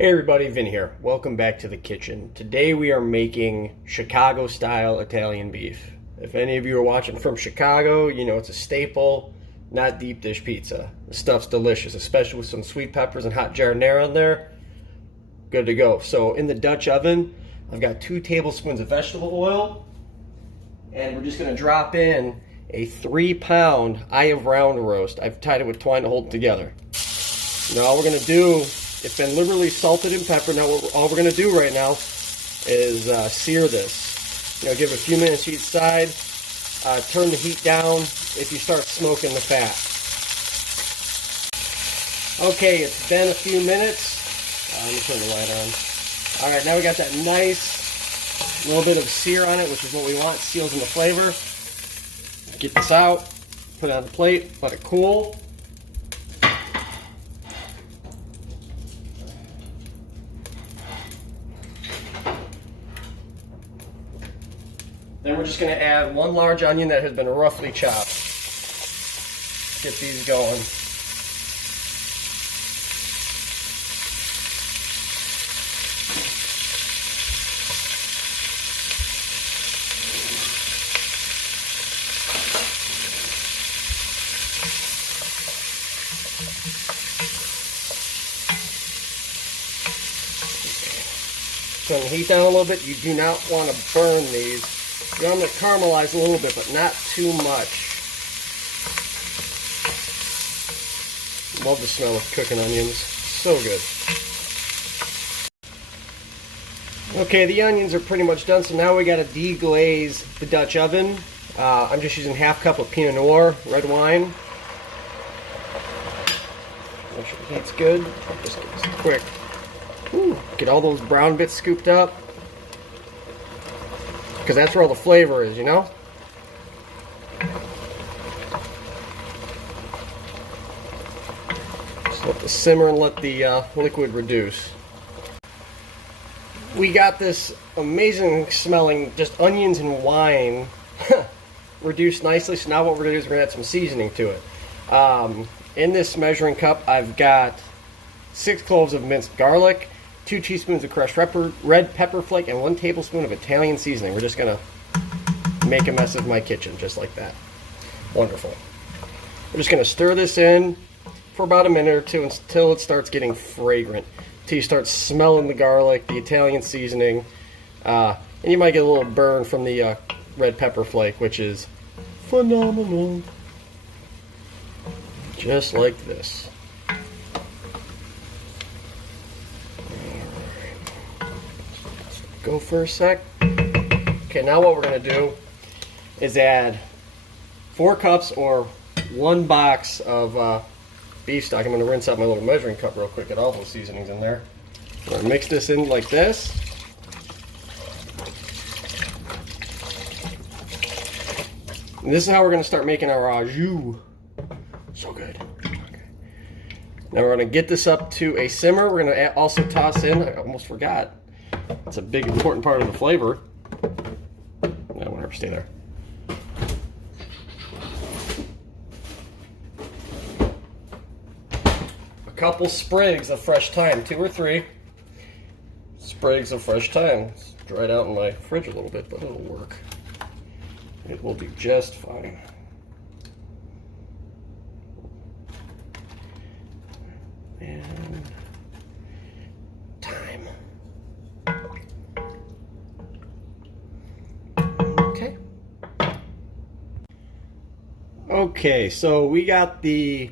Hey everybody, Vin here. Welcome back to the kitchen. Today we are making Chicago-style Italian beef. If any of you are watching from Chicago, you know it's a staple, not deep dish pizza. The stuff's delicious, especially with some sweet peppers and hot giardiniera in there. Good to go. So in the Dutch oven, I've got 2 tablespoons of vegetable oil, and we're just going to drop in a 3-pound eye of round roast. I've tied it with twine to hold it together. Now all we're going to do, it's been liberally salted and peppered. Now all we're going to do right now is sear this. Give a few minutes each side. Turn the heat down if you start smoking the fat. Okay, it's been a few minutes. Let me turn the light on. Alright, now we got that nice little bit of sear on it, which is what we want. Seals in the flavor. Get this out, put it on the plate, let it cool. Then we're just going to add 1 large onion that has been roughly chopped. Get these going. Turn the heat down a little bit. You do not want to burn these. You want them to caramelize a little bit, but not too much. Love the smell of cooking onions. So good. Okay, the onions are pretty much done, so now we got to deglaze the Dutch oven. I'm just using ½ cup of Pinot Noir, red wine. Make sure the heat's good. Just get this quick. Ooh, get all those brown bits scooped up. Because that's where all the flavor is, you know? Just let this simmer and let the liquid reduce. We got this amazing smelling, just onions and wine reduced nicely. So now what we're going to do is we're going to add some seasoning to it. In this measuring cup, I've got 6 cloves of minced garlic, 2 teaspoons of crushed red pepper flake, and 1 tablespoon of Italian seasoning. We're just going to make a mess of my kitchen, just like that. Wonderful. We're just going to stir this in for about a minute or two until it starts getting fragrant, until you start smelling the garlic, the Italian seasoning, and you might get a little burn from the red pepper flake, which is phenomenal. Just like this. Go for a sec. Okay, now what we're going to do is add 4 cups or 1 box of beef stock. I'm going to rinse out my little measuring cup real quick, get all those seasonings in there. I'm going to mix this in like this. And this is how we're going to start making our au jus. So good. Okay. Now we're going to get this up to a simmer. We're going to also toss in, I almost forgot, it's a big important part of the flavor. No, whatever, stay there. A couple sprigs of fresh thyme, 2 or 3 sprigs of fresh thyme. It's dried out in my fridge a little bit, but it'll work. It will be just fine. And thyme. Okay, so we got the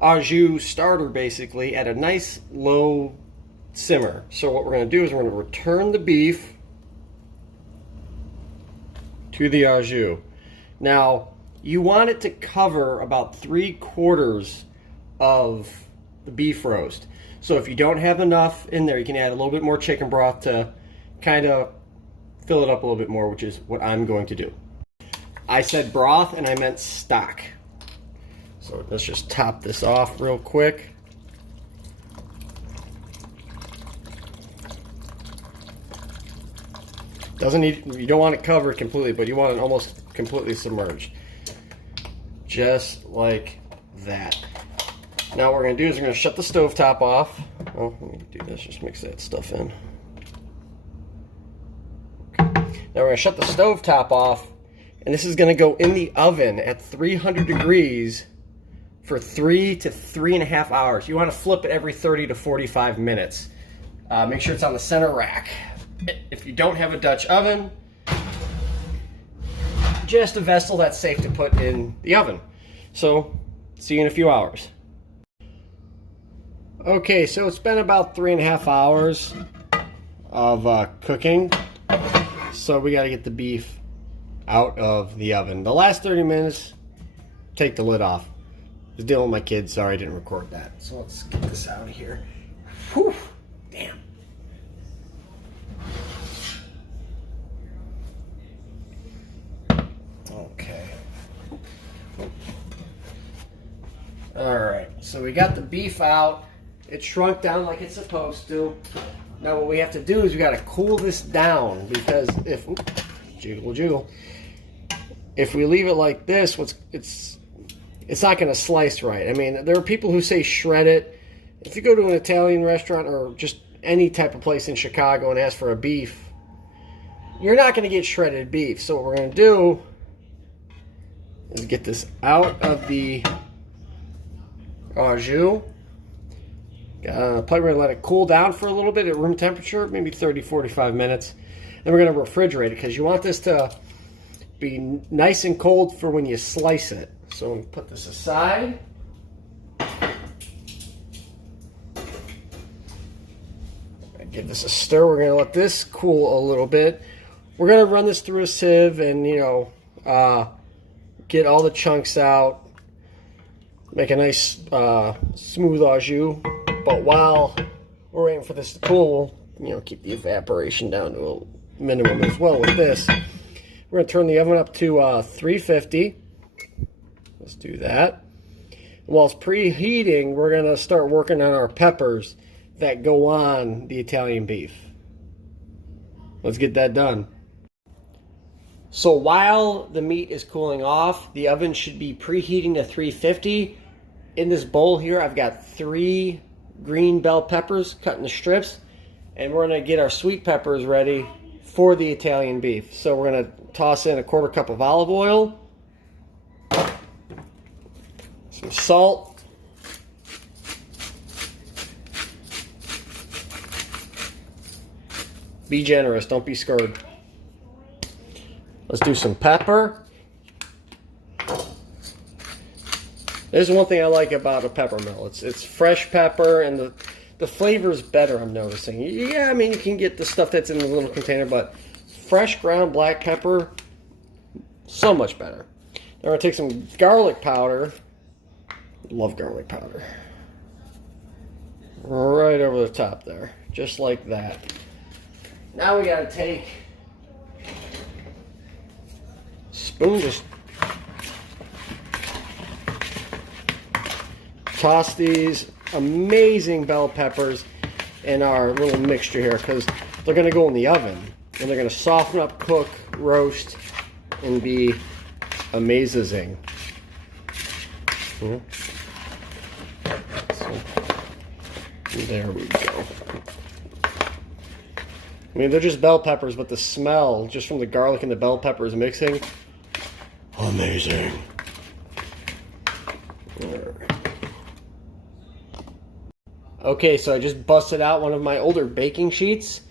au jus starter basically at a nice low simmer. So what we're going to do is we're going to return the beef to the au jus. Now, you want it to cover about 3/4 of the beef roast. So if you don't have enough in there, you can add a little bit more chicken broth to kind of fill it up a little bit more, which is what I'm going to do. I said broth and I meant stock. So let's just top this off real quick. You don't want it covered completely, but you want it almost completely submerged. Just like that. Now what we're going to do is we're going to shut the stovetop off. Oh, let me do this, just mix that stuff in. Okay. Now we're going to shut the stovetop off, and this is going to go in the oven at 300 degrees for 3 to 3.5 hours. You want to flip it every 30 to 45 minutes. Make sure it's on the center rack. If you don't have a Dutch oven, just a vessel that's safe to put in the oven. So, see you in a few hours. Okay, so it's been about 3.5 hours of cooking. So we got to get the beef out of the oven. The last 30 minutes, take the lid off. I was dealing with my kids, sorry I didn't record that. So let's get this out of here. Whew, damn. Okay. Alright, so we got the beef out. It shrunk down like it's supposed to. Now what we have to do is we got to cool this down, because if jiggle, if we leave it like this, it's not going to slice right. I mean, there are people who say shred it. If you go to an Italian restaurant or just any type of place in Chicago and ask for a beef, you're not going to get shredded beef. So what we're going to do is get this out of the au jus. Probably going to let it cool down for a little bit at room temperature, maybe 30-45 minutes. Then we're going to refrigerate it, because you want this to be nice and cold for when you slice it. So I'm going to put this aside. Give this a stir. We're going to let this cool a little bit. We're going to run this through a sieve and, get all the chunks out. Make a nice smooth au jus. But while we're waiting for this to cool, we'll keep the evaporation down to a minimum as well with this. We're going to turn the oven up to 350. Let's do that. While it's preheating, we're going to start working on our peppers that go on the Italian beef. Let's get that done. So while the meat is cooling off, the oven should be preheating to 350. In this bowl here, I've got 3 green bell peppers cut into strips, and we're going to get our sweet peppers ready for the Italian beef. So we're going to toss in a 1/4 cup of olive oil, some salt, be generous, don't be scared. Let's do some pepper. This is one thing I like about a pepper mill. It's fresh pepper, and the flavor is better, I'm noticing. Yeah, I mean, you can get the stuff that's in the little container, but fresh ground black pepper, so much better. Now we're going to take some garlic powder. Love garlic powder. Right over the top there, just like that. Now we got to take a spoon, just toss these amazing bell peppers in our little mixture here, because they're going to go in the oven and they're going to soften up, cook, roast, and be amazing. So, there we go. I mean, they're just bell peppers, but the smell just from the garlic and the bell peppers mixing, amazing. Okay, so I just busted out one of my older baking sheets.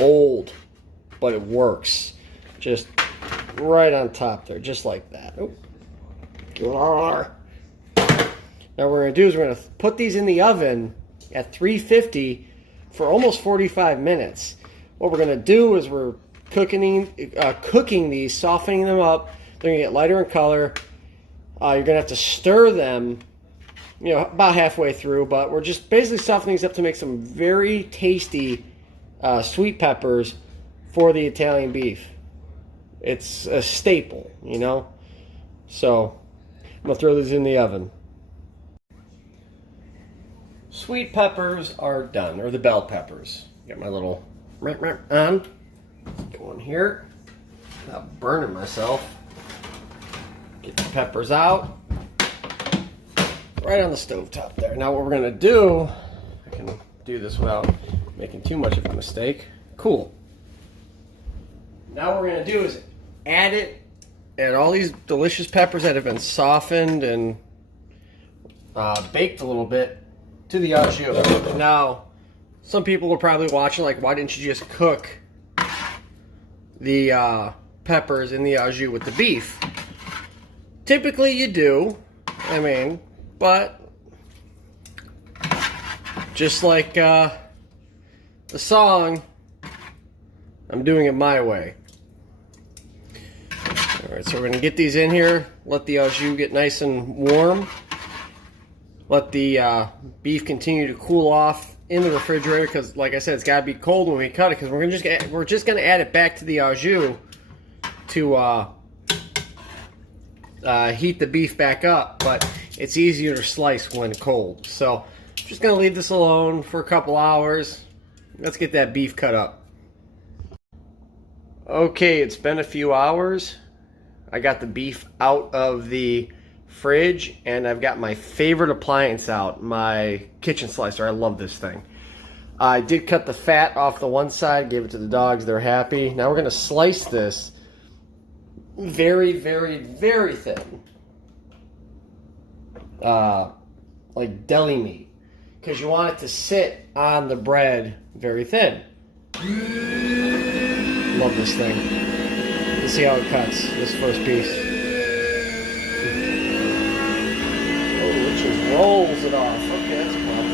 Old, but it works. Just right on top there, just like that. Oh. Now what we're going to do is we're going to put these in the oven at 350 for almost 45 minutes. What we're going to do is we're cooking these, softening them up. They're going to get lighter in color. You're going to have to stir them, about halfway through, but we're just basically softening these up to make some very tasty sweet peppers for the Italian beef. It's a staple, So I'm going to throw these in the oven. Sweet peppers are done, or the bell peppers. Got my little on. Go in here without burning myself. Get the peppers out. right on the stove top there. Now what we're gonna do, I can do this without making too much of a mistake. Cool. Now what we're gonna do is add all these delicious peppers that have been softened and baked a little bit to the au jus. Now, some people are probably watching like, why didn't you just cook the peppers in the au jus with the beef? Typically you do, I mean, but just like the song, I'm doing it my way. Alright, so we're going to get these in here, let the au jus get nice and warm, let the beef continue to cool off in the refrigerator, because like I said, it's got to be cold when we cut it, because we're just going to add it back to the au jus to heat the beef back up, but it's easier to slice when cold. So I'm just going to leave this alone for a couple hours. Let's get that beef cut up. Okay, it's been a few hours. I got the beef out of the fridge, and I've got my favorite appliance out, my kitchen slicer. I love this thing. I did cut the fat off the one side, gave it to the dogs. They're happy. Now we're going to slice this very, very, very thin. Like deli meat. Because you want it to sit on the bread very thin. Love this thing. Let's see how it cuts, this first piece. Oh, it just rolls it off. Okay, that's fun.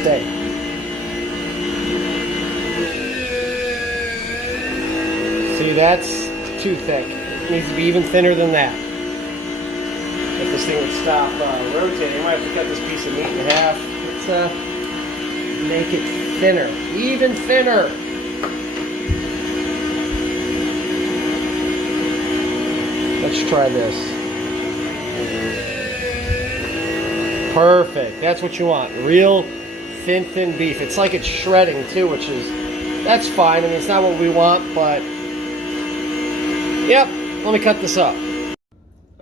Steak. See, that's too thick. It needs to be even thinner than that. If this thing would stop rotating, I might have to cut this piece of meat in half. Let's make it thinner, even thinner. Let's try this. Perfect. That's what you want. Real thin beef. It's like it's shredding too, which is, that's fine. I mean, it's not what we want, but yep. Let me cut this up.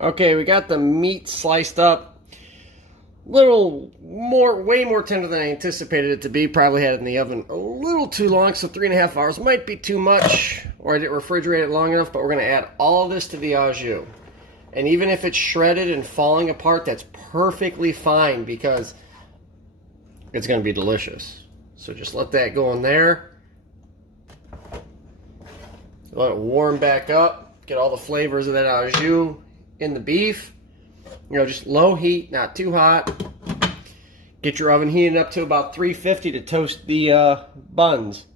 Okay, we got the meat sliced up. Way more tender than I anticipated it to be. Probably had it in the oven a little too long, so 3.5 hours might be too much, or I didn't refrigerate it long enough, but we're going to add all of this to the au jus. And even if it's shredded and falling apart, that's perfectly fine, because it's going to be delicious. So just let that go in there. Let it warm back up. Get all the flavors of that au jus in the beef. You know, just low heat, not too hot. Get your oven heated up to about 350 to toast the buns.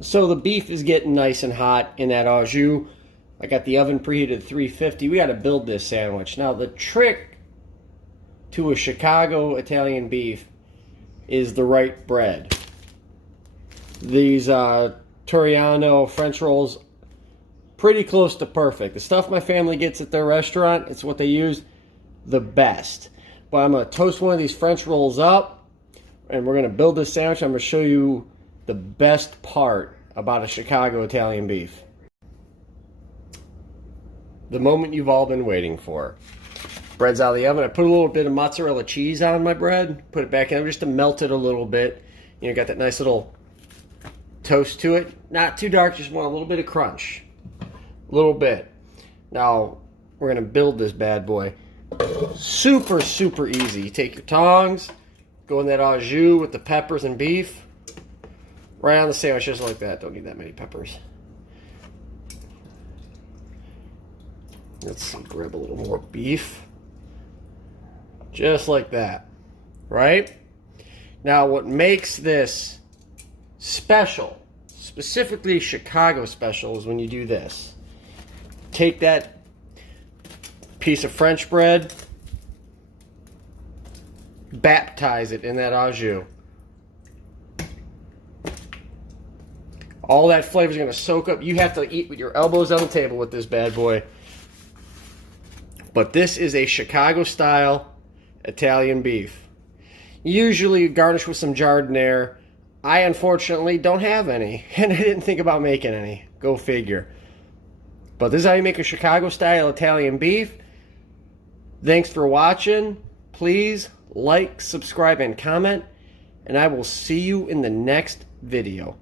So the beef is getting nice and hot in that au jus. I got the oven preheated to 350. We got to build this sandwich. Now the trick to a Chicago Italian beef is the right bread. These Torriano French rolls, pretty close to perfect. The stuff my family gets at their restaurant, it's what they use the best. But I'm going to toast one of these French rolls up, and we're going to build this sandwich. I'm going to show you the best part about a Chicago Italian beef. The moment you've all been waiting for. Bread's out of the oven. I put a little bit of mozzarella cheese on my bread, put it back in just to melt it a little bit. You know, got that nice little toast to it. Not too dark, just want a little bit of crunch. A little bit. Now, we're going to build this bad boy. Super, super easy. You take your tongs, go in that au jus with the peppers and beef. Right on the sandwich, just like that. Don't need that many peppers. Let's see, grab a little more beef. Just like that. Right? Now, what makes this special, specifically Chicago special, is when you do this. Take that piece of French bread, baptize it in that au jus. All that flavor is going to soak up. You have to eat with your elbows on the table with this bad boy. But this is a Chicago-style Italian beef. Usually garnished with some giardiniera. I unfortunately don't have any, and I didn't think about making any. Go figure. But this is how you make a Chicago-style Italian beef. Thanks for watching. Please like, subscribe, and comment. And I will see you in the next video.